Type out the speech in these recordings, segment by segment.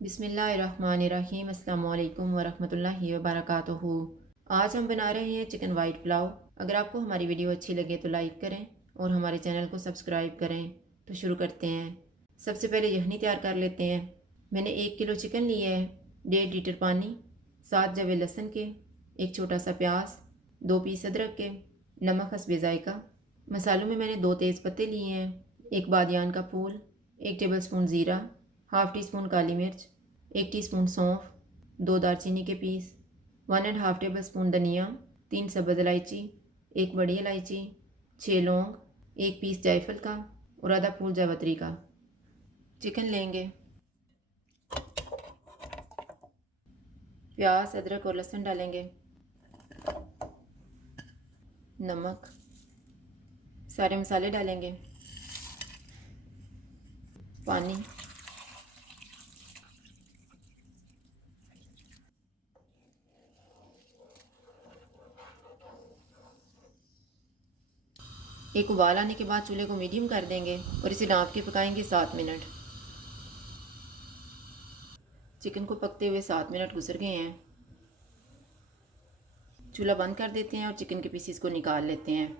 बिस्मिल्लाहिर्रहमानिर्रहीम अस्सलाम वालेकुम वरहमतुल्लाहि वबरकातुहू। आज हम बना रहे हैं चिकन वाइट पुलाव। अगर आपको हमारी वीडियो अच्छी लगे तो लाइक करें और हमारे चैनल को सब्सक्राइब करें। तो शुरू करते हैं। सबसे पहले यखनी तैयार कर लेते हैं। मैंने 1 किलो चिकन लिया है, 1.5 लीटर पानी, 7 जवे लहसुन के, एक छोटा सा प्याज, 2 पीस अदरक के, नमक हस्बे ज़ायका। मसालों में मैंने 2 तेज़ पत्ते लिए हैं, एक बादियान का फूल, 1 टेबल स्पून ज़ीरा, हाफ़ टी स्पून काली मिर्च, 1 टीस्पून सौंफ, 2 दालचीनी के पीस, 1 1/2 टेबल स्पून धनिया, 3 सब्ज़ इलायची, 1 बड़ी इलायची, 6 लौंग, 1 पीस जायफल का और आधा फूल जावित्री का। चिकन लेंगे, प्याज अदरक और लहसुन डालेंगे, नमक, सारे मसाले डालेंगे, पानी, एक उबाल आने के बाद चूल्हे को मीडियम कर देंगे और इसे ढाँप के पकाएंगे 7 मिनट। चिकन को पकते हुए 7 मिनट गुजर गए हैं। चूल्हा बंद कर देते हैं और चिकन के पीसीस को निकाल लेते हैं।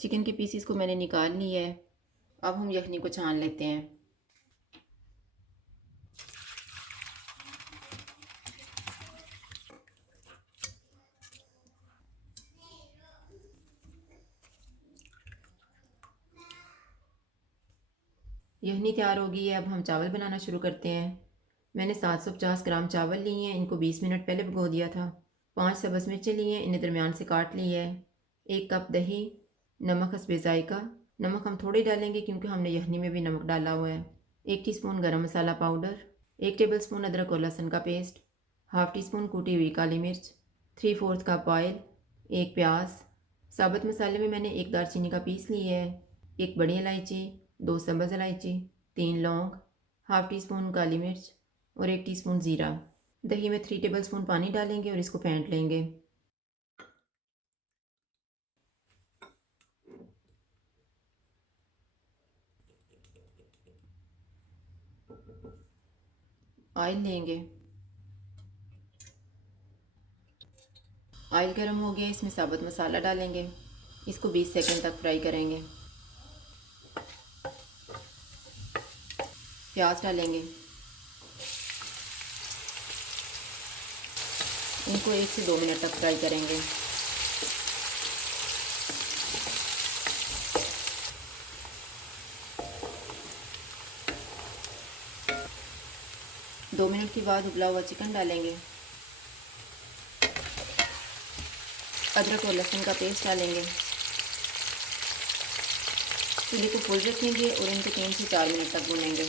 चिकन के पीसीस को मैंने निकाल लिया है। अब हम यखनी को छान लेते हैं। यखनी तैयार हो गई है। अब हम चावल बनाना शुरू करते हैं। मैंने 750 ग्राम चावल लिए हैं, इनको 20 मिनट पहले भिगो दिया था। 5 सब्ज़ मिर्चें लिए हैं, इन्हें दरमियान से काट लिया है। 1 कप दही, नमक हस्बे ज़ायका। नमक हम थोड़े डालेंगे क्योंकि हमने यखनी में भी नमक डाला हुआ है। 1 टीस्पून गरम मसाला पाउडर, 1 टेबल स्पून अदरक और लहसुन का पेस्ट, हाफ़ टी स्पून कूटी हुई काली मिर्च, 3/4 कप ऑयल, 1 प्याज। साबुत मसाले में मैंने 1 दालचीनी का पीस लिया है, 1 बड़ी इलायची, 2 सब्ज़ इलायची, 3 लौंग, हाफ़ टी स्पून काली मिर्च और 1 टीस्पून ज़ीरा। दही में 3 टेबल स्पून पानी डालेंगे और इसको फेंट लेंगे। ऑयल लेंगे, ऑयल गर्म हो गया, इसमें साबुत मसाला डालेंगे। इसको 20 सेकंड तक फ्राई करेंगे। प्याज डालेंगे, इनको 1 से 2 मिनट तक फ्राई करेंगे। दो मिनट के बाद उबला हुआ चिकन डालेंगे, अदरक और लहसुन का पेस्ट डालेंगे। चूल्हे को फुल रखेंगे और इनको 3 से 4 मिनट तक भूनेंगे।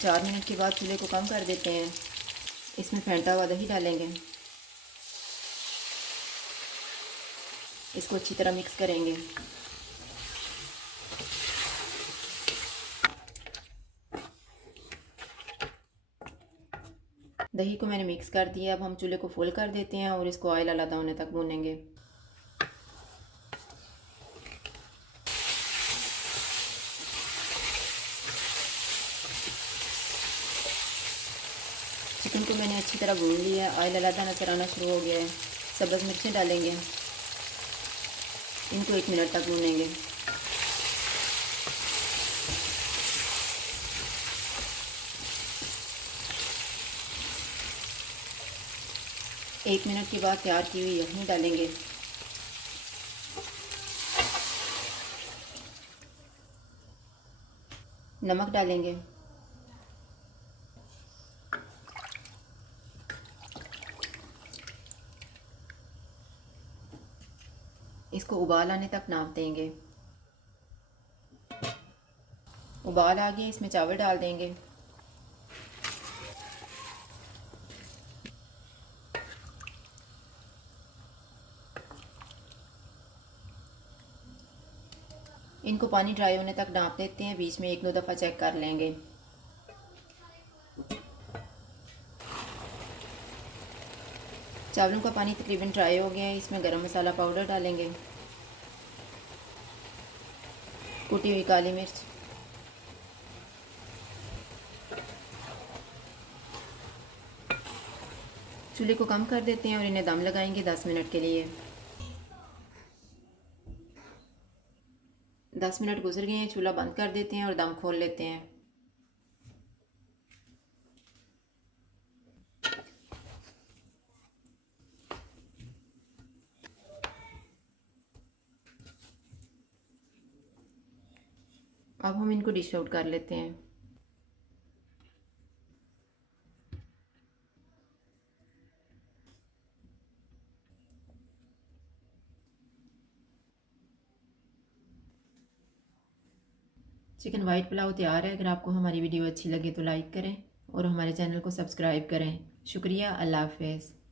चार मिनट के बाद चूल्हे को कम कर देते हैं। इसमें फेंटा हुआ दही डालेंगे, इसको अच्छी तरह मिक्स करेंगे। दही को मैंने मिक्स कर दिया। अब हम चूल्हे को फुल कर देते हैं और इसको ऑयल अलग होने तक भूनेंगे। चिकन को मैंने अच्छी तरह भून लिया है, ऑयल अलग नजर आना शुरू हो गया है। सब्ज़ मिर्चें डालेंगे, इनको 1 मिनट तक भूनेंगे। एक मिनट के बाद तैयार की हुई यखनी डालेंगे, नमक डालेंगे, इसको उबाल आने तक नाप देंगे। उबाल आ गया, इसमें चावल डाल देंगे। इनको पानी ड्राई होने तक ढाँप देते हैं, बीच में एक दो दफ़ा चेक कर लेंगे। चावलों का पानी तकरीबन ड्राई हो गया है। इसमें गरम मसाला पाउडर डालेंगे, कुटी हुई काली मिर्च, चूल्हे को कम कर देते हैं और इन्हें दम लगाएंगे 10 मिनट के लिए। 10 मिनट गुजर गए हैं, चूल्हा बंद कर देते हैं और दम खोल लेते हैं। अब हम इनको डिश आउट कर लेते हैं। चिकन वाइट पुलाव तैयार है। अगर आपको हमारी वीडियो अच्छी लगे तो लाइक करें और हमारे चैनल को सब्सक्राइब करें। शुक्रिया। अल्लाह हाफ़िज़।